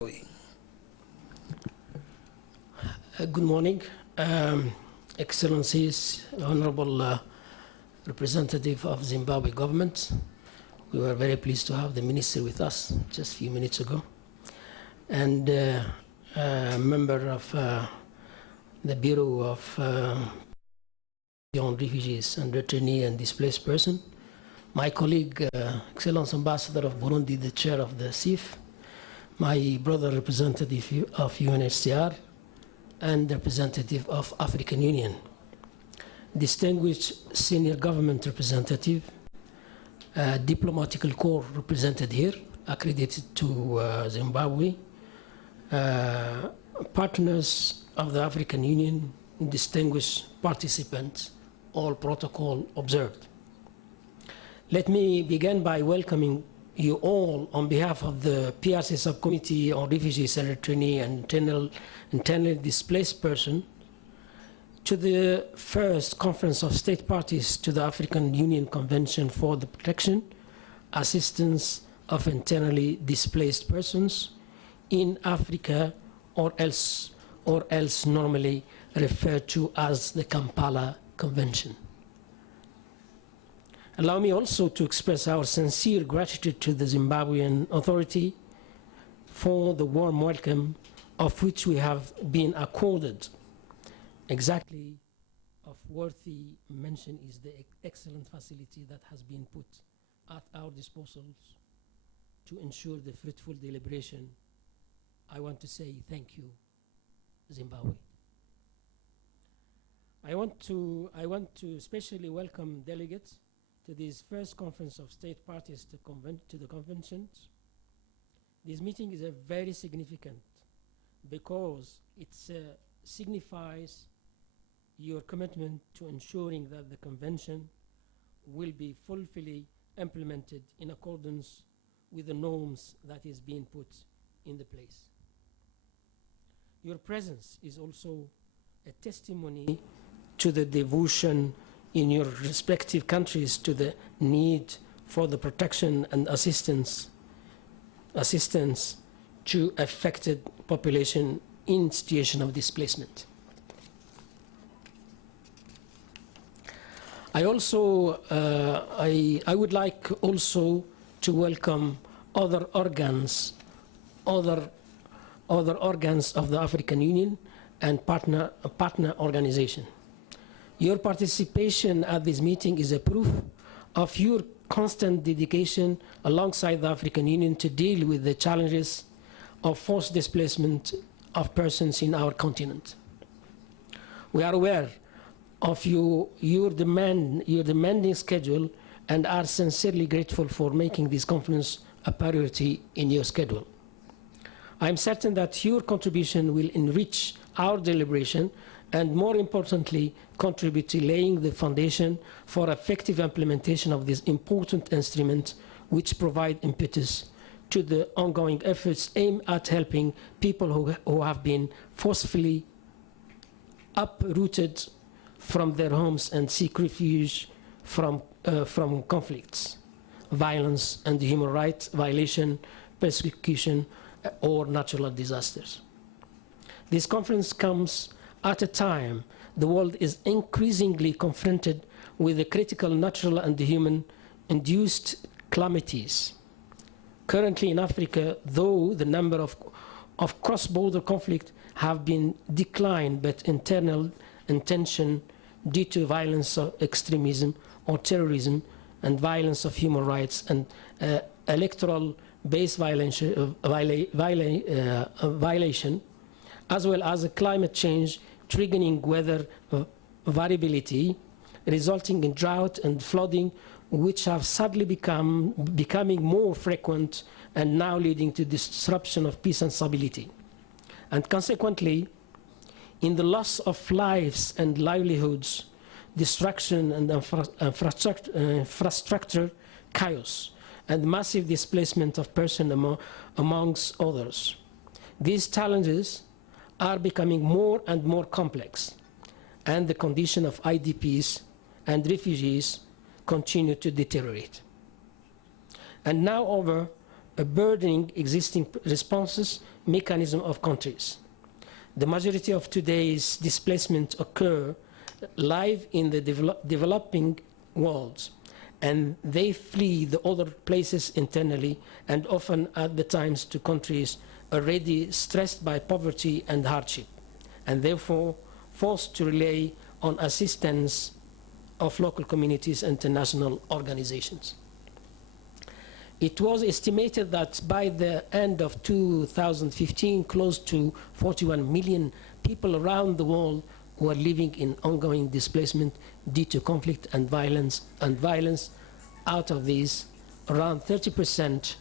Good morning, Excellencies, Honorable Representative of Zimbabwe government. We were very pleased to have the Minister with us just a few minutes ago, and a member of the Bureau of on Refugees and Returnees and Displaced Persons, my colleague, Excellence Ambassador of Burundi, the Chair of the CIF, my brother representative of UNHCR, and representative of African Union, distinguished senior government representative, diplomatical corps represented here, accredited to Zimbabwe, partners of the African Union, distinguished participants, all protocol observed. Let me begin by welcoming you all on behalf of the PRC Subcommittee on Refugees and Returnees and Internally Displaced Persons to the first Conference of State Parties to the African Union Convention for the Protection, Assistance of Internally Displaced Persons in Africa, or else normally referred to as the Kampala Convention. Allow me also to express our sincere gratitude to the Zimbabwean Authority for the warm welcome of which we have been accorded. Exactly of worthy mention is the excellent facility that has been put at our disposal to ensure the fruitful deliberation. I want to say thank you, Zimbabwe. I want to especially welcome delegates to this first Conference of State Parties to the Convention. This meeting is very significant because it signifies your commitment to ensuring that the Convention will be fully implemented in accordance with the norms that is being put in the place. Your presence is also a testimony to the devotion in your respective countries to the need for the protection and assistance to affected population in situation of displacement. I also I would like also to welcome other organs of the African Union and partner organization. Your participation at this meeting is a proof of your constant dedication alongside the African Union to deal with the challenges of forced displacement of persons in our continent. We are aware of your demanding schedule and are sincerely grateful for making this conference a priority in your schedule. I am certain that your contribution will enrich our deliberation and, more importantly, contribute to laying the foundation for effective implementation of this important instrument, which provide impetus to the ongoing efforts aimed at helping people who have been forcefully uprooted from their homes and seek refuge from conflicts, violence, and human rights violation, persecution, or natural disasters. This conference comes at a time the world is increasingly confronted with the critical natural and human-induced calamities. Currently in Africa, though the number of cross-border conflicts have been declined, but internal tension due to violence of extremism or terrorism and violence of human rights and electoral-based violation, as well as a climate change triggering weather variability, resulting in drought and flooding, which have sadly becoming more frequent and now leading to disruption of peace and stability. And consequently, in the loss of lives and livelihoods, destruction and infrastructure chaos, and massive displacement of persons amongst others. These challenges are becoming more and more complex, and the condition of IDPs and refugees continue to deteriorate. And now over, burdening existing responses mechanism of countries. The majority of today's displacement occur live in the developing world, and they flee the other places internally and often at the times to countries already stressed by poverty and hardship, and therefore forced to rely on assistance of local communities and international organizations. It was estimated that by the end of 2015, close to 41 million people around the world were living in ongoing displacement due to conflict and violence. Out of these, around 30%,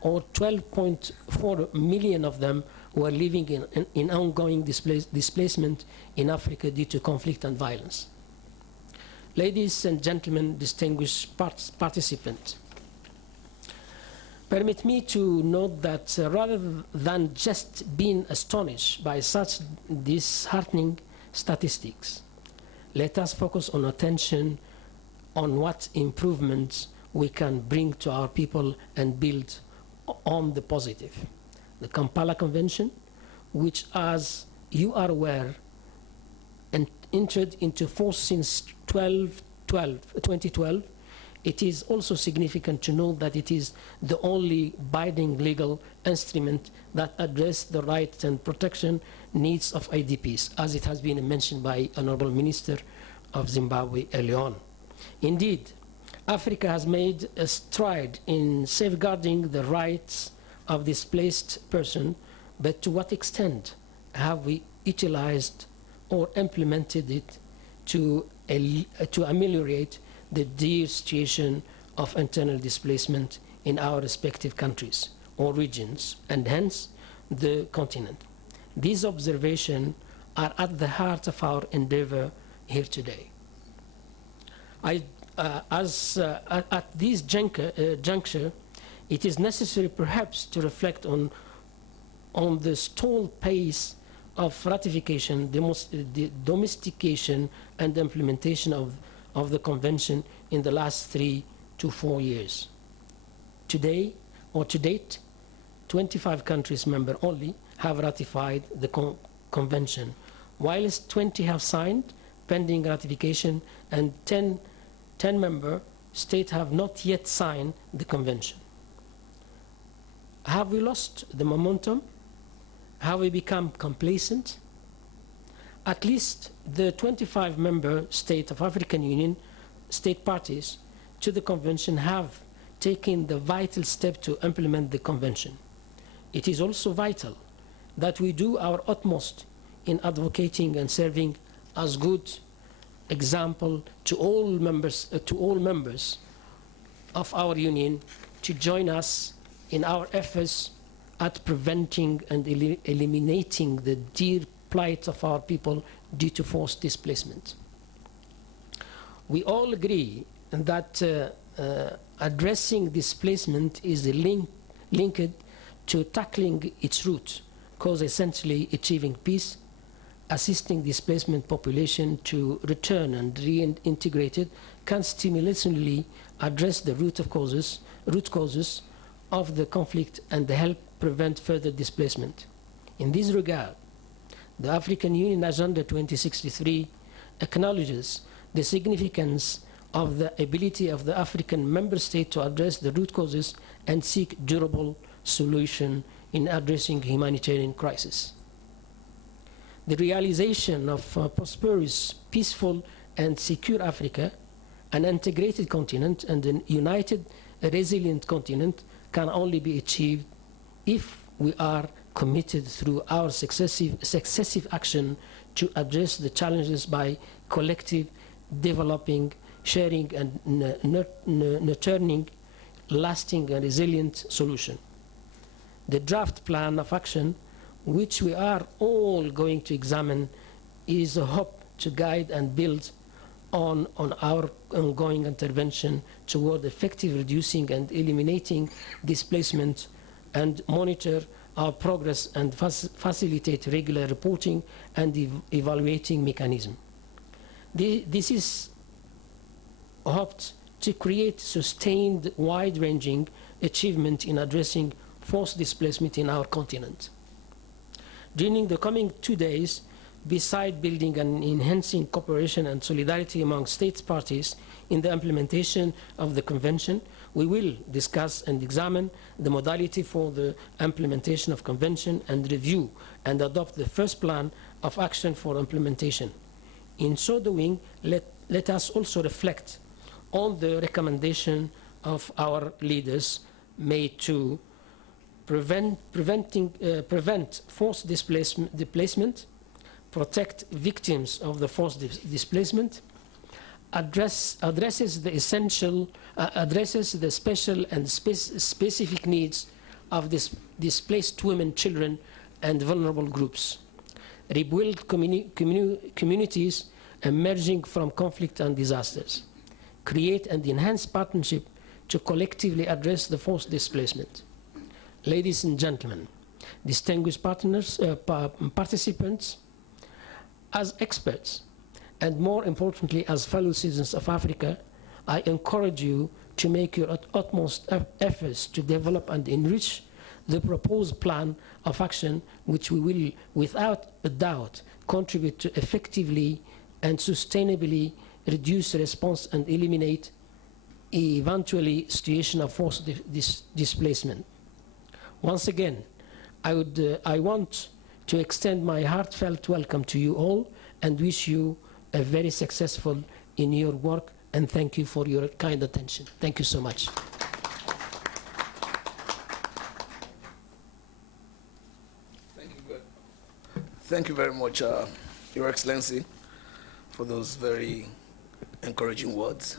or 12.4 million of them, were living in ongoing displacement in Africa due to conflict and violence. Ladies and gentlemen, distinguished participants, permit me to note that rather than just being astonished by such disheartening statistics, let us focus on attention on what improvements we can bring to our people and build on the positive. The Kampala Convention, which, as you are aware, entered into force since 2012, it is also significant to note that it is the only binding legal instrument that addresses the rights and protection needs of IDPs, as it has been mentioned by Honorable Minister of Zimbabwe earlier on. Indeed, Africa has made a stride in safeguarding the rights of displaced persons, but to what extent have we utilized or implemented it to ameliorate the dire situation of internal displacement in our respective countries or regions, and hence the continent? These observations are at the heart of our endeavor here today. At this juncture, it is necessary perhaps to reflect on the stalled pace of ratification, the domestication and implementation of the convention in the last 3 to 4 years. To date, 25 countries member only have ratified the convention, whilst 20 have signed pending ratification, and 10 member states have not yet signed the convention. Have we lost the momentum? Have we become complacent? At least the 25 member states of African Union, state parties to the convention, have taken the vital step to implement the convention. It is also vital that we do our utmost in advocating and serving as good example to all members of our union to join us in our efforts at preventing and eliminating the dire plight of our people due to forced displacement. We all agree that addressing displacement is linked to tackling its root cause, essentially achieving peace, assisting displacement population to return and reintegrated, can stimulatingly address the root causes of the conflict and help prevent further displacement. In this regard, the African Union Agenda 2063 acknowledges the significance of the ability of the African member state to address the root causes and seek durable solution in addressing humanitarian crisis. The realization of a prosperous, peaceful, and secure Africa, an integrated continent, and a united, resilient continent can only be achieved if we are committed through our successive action to address the challenges by collective developing, sharing, and nurturing lasting and resilient solution. The draft plan of action, which we are all going to examine, is a hope to guide and build on our ongoing intervention toward effective reducing and eliminating displacement, and monitor our progress and facilitate regular reporting and evaluating mechanism. This is hoped to create sustained, wide-ranging achievement in addressing forced displacement in our continent. During the coming 2 days, beside building and enhancing cooperation and solidarity among states parties in the implementation of the Convention, we will discuss and examine the modality for the implementation of Convention and review and adopt the first plan of action for implementation. In so doing, let us also reflect on the recommendation of our leaders made to prevent forced displacement, protect victims of the forced displacement, addresses the special and specific needs of displaced women, children, and vulnerable groups, rebuild communities emerging from conflict and disasters, create and enhance partnership to collectively address the forced displacement. Ladies and gentlemen, distinguished participants, as experts, and more importantly, as fellow citizens of Africa, I encourage you to make your utmost efforts to develop and enrich the proposed plan of action, which we will, without a doubt, contribute to effectively and sustainably reduce response and eliminate eventually situation of forced displacement. Once again, I want to extend my heartfelt welcome to you all and wish you a very successful in your work, and thank you for your kind attention. Thank you so much. Thank you very much, Your Excellency, for those very encouraging words.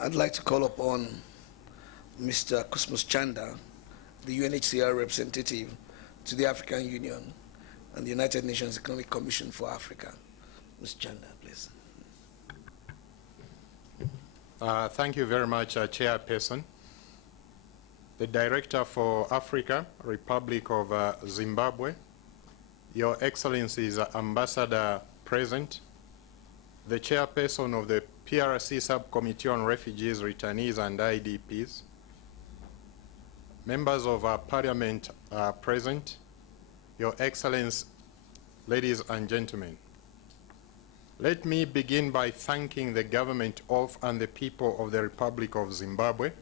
I'd like to call upon Mr. Cosmos Chanda, the UNHCR representative to the African Union and the United Nations Economic Commission for Africa. Mr. Chanda, please. Thank you very much, Chairperson. The Director for Africa, Republic of Zimbabwe, Your Excellencies, Ambassador present, the Chairperson of the PRC Subcommittee on Refugees, Returnees, and IDPs, members of Parliament are present, Your Excellency, ladies and gentlemen. Let me begin by thanking the government of and the people of the Republic of Zimbabwe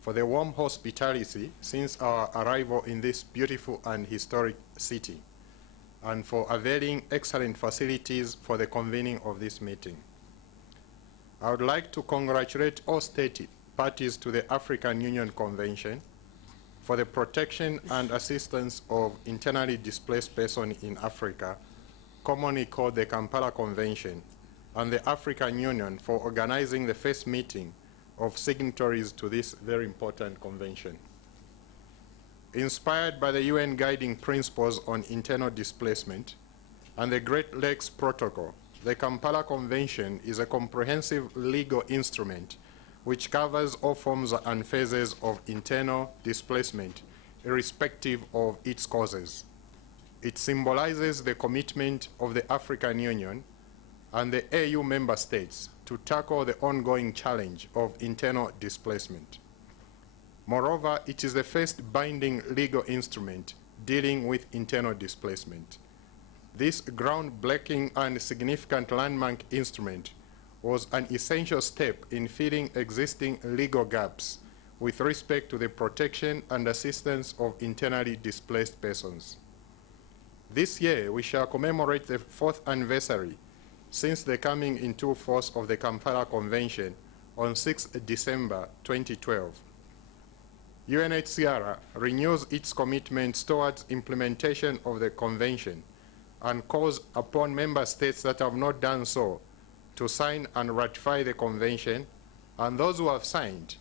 for the warm hospitality since our arrival in this beautiful and historic city, and for availing excellent facilities for the convening of this meeting. I would like to congratulate all state parties to the African Union Convention for the protection and assistance of internally displaced persons in Africa, commonly called the Kampala Convention, and the African Union for organizing the first meeting of signatories to this very important convention. Inspired by the UN Guiding Principles on Internal Displacement and the Great Lakes Protocol, the Kampala Convention is a comprehensive legal instrument which covers all forms and phases of internal displacement, irrespective of its causes. It symbolizes the commitment of the African Union and the AU member states to tackle the ongoing challenge of internal displacement. Moreover, it is the first binding legal instrument dealing with internal displacement. This groundbreaking and significant landmark instrument was an essential step in filling existing legal gaps with respect to the protection and assistance of internally displaced persons. This year, we shall commemorate the 4th anniversary since the coming into force of the Kampala Convention on 6 December 2012. UNHCR renews its commitment towards implementation of the Convention and calls upon member states that have not done so to sign and ratify the Convention, and those who have signed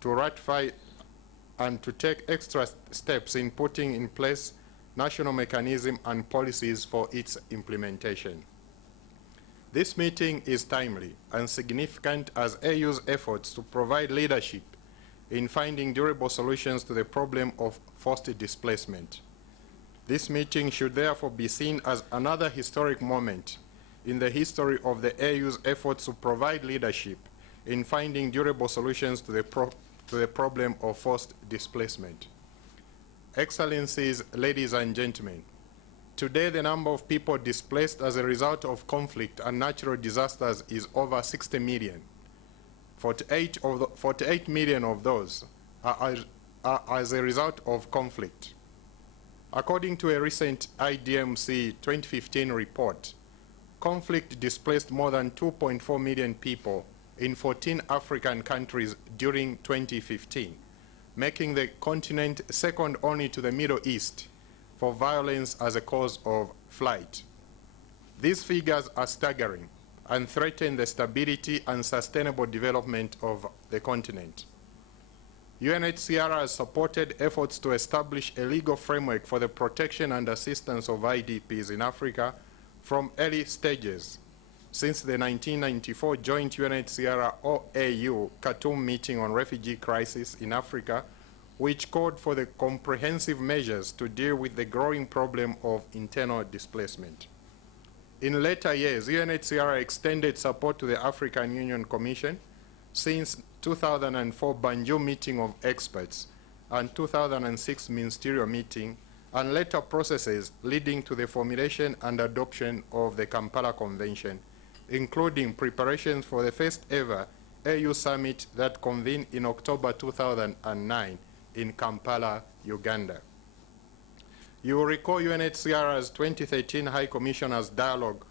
to ratify and to take extra steps in putting in place national mechanisms and policies for its implementation. This meeting is timely and significant as AU's efforts to provide leadership in finding durable solutions to the problem of forced displacement. This meeting should therefore be seen as another historic moment in the history of the AU's efforts to provide leadership in finding durable solutions to the problem of forced displacement. Excellencies, ladies and gentlemen, Today, the number of people displaced as a result of conflict and natural disasters is over 60 million. 48 million of those are as a result of conflict. According to a recent IDMC 2015 report, conflict displaced more than 2.4 million people in 14 African countries during 2015, making the continent second only to the Middle East for violence as a cause of flight. These figures are staggering and threaten the stability and sustainable development of the continent. UNHCR has supported efforts to establish a legal framework for the protection and assistance of IDPs in Africa from early stages, since the 1994 joint UNHCR-OAU Khartoum meeting on refugee crisis in Africa, which called for the comprehensive measures to deal with the growing problem of internal displacement. In later years, UNHCR extended support to the African Union Commission since 2004 Banjul meeting of experts and 2006 ministerial meeting, and later processes leading to the formulation and adoption of the Kampala Convention, including preparations for the first ever AU summit that convened in October 2009 in Kampala, Uganda. You will recall UNHCR's 2013 High Commissioner's Dialogue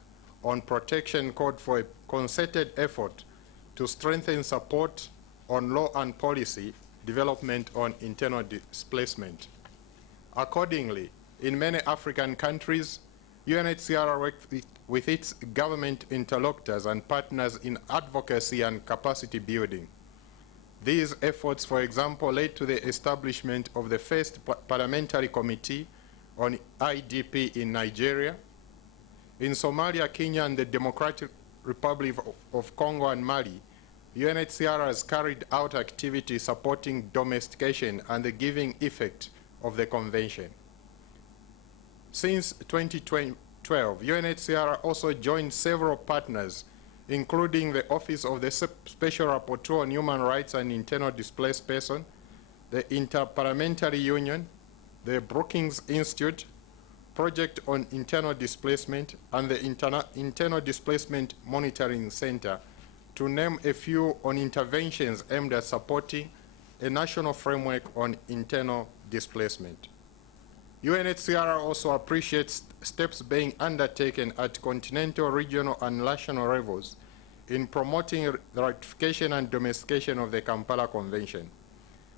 on Protection called for a concerted effort to strengthen support on law and policy development on internal displacement. Accordingly, in many African countries, UNHCR worked with its government interlocutors and partners in advocacy and capacity building. These efforts, for example, led to the establishment of the first parliamentary committee on IDP in Nigeria. In Somalia, Kenya, and the Democratic Republic of Congo and Mali, UNHCR has carried out activities supporting domestication and the giving effect of the convention. Since 2012, UNHCR also joined several partners, including the Office of the Special Rapporteur on Human Rights and Internal Displaced Persons, the Interparliamentary Union, the Brookings Institute, Project on Internal Displacement, and the Internal Displacement Monitoring Center, to name a few, on interventions aimed at supporting a national framework on internal displacement. UNHCR also appreciates steps being undertaken at continental, regional, and national levels in promoting the ratification and domestication of the Kampala Convention.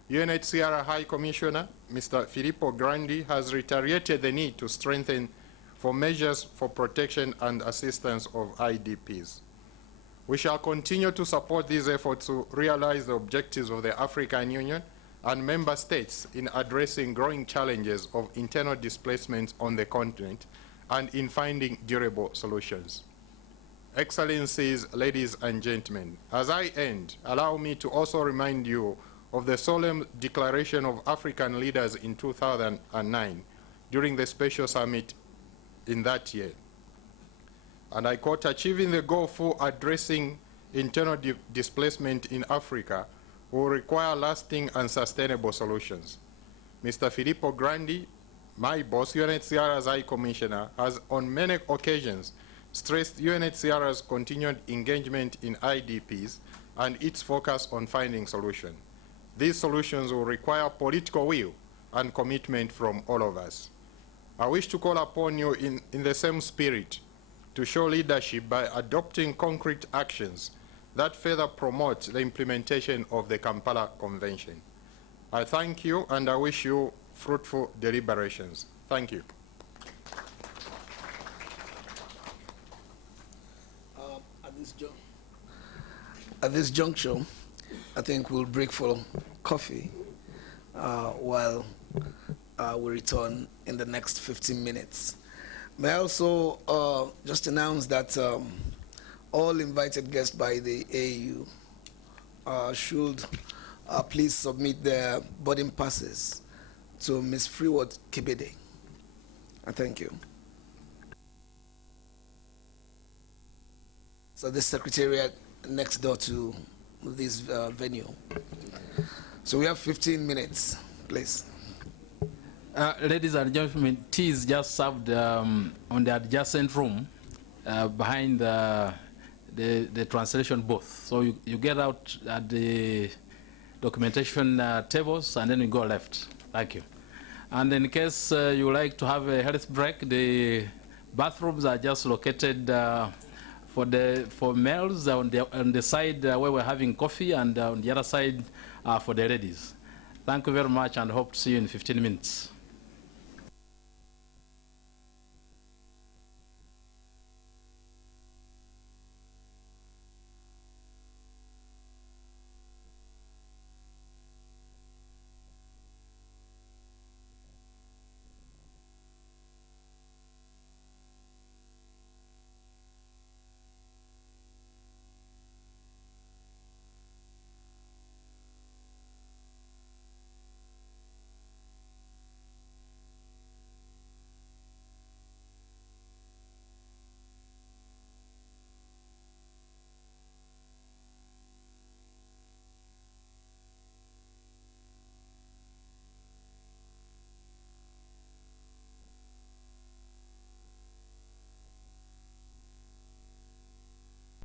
UNHCR High Commissioner, Mr. Filippo Grandi, has reiterated the need to strengthen for measures for protection and assistance of IDPs. We shall continue to support these efforts to realize the objectives of the African Union and member states in addressing growing challenges of internal displacement on the continent and in finding durable solutions. Excellencies, ladies and gentlemen, as I end, allow me to also remind you of the solemn declaration of African leaders in 2009 during the special summit in that year. And I quote, "Achieving the goal for addressing internal displacement in Africa will require lasting and sustainable solutions." Mr. Filippo Grandi, my boss, UNHCR's High Commissioner, has on many occasions stressed UNHCR's continued engagement in IDPs and its focus on finding solutions. These solutions will require political will and commitment from all of us. I wish to call upon you in the same spirit to show leadership by adopting concrete actions that further promote the implementation of the Kampala Convention. I thank you, and I wish you fruitful deliberations. Thank you. At this juncture, I think we'll break for coffee while we return in the next 15 minutes. May I also just announce that all invited guests by the AU should please submit their boarding passes to Ms. Freewood Kibede. Thank you. So the secretariat next door to this venue. So we have 15 minutes, please. Ladies and gentlemen, tea is just served on the adjacent room behind the translation booth. So you get out at the documentation tables and then you go left. Thank you. And in case you like to have a health break, the bathrooms are just located for males on the side where we're having coffee, and on the other side for the ladies. Thank you very much, and hope to see you in 15 minutes.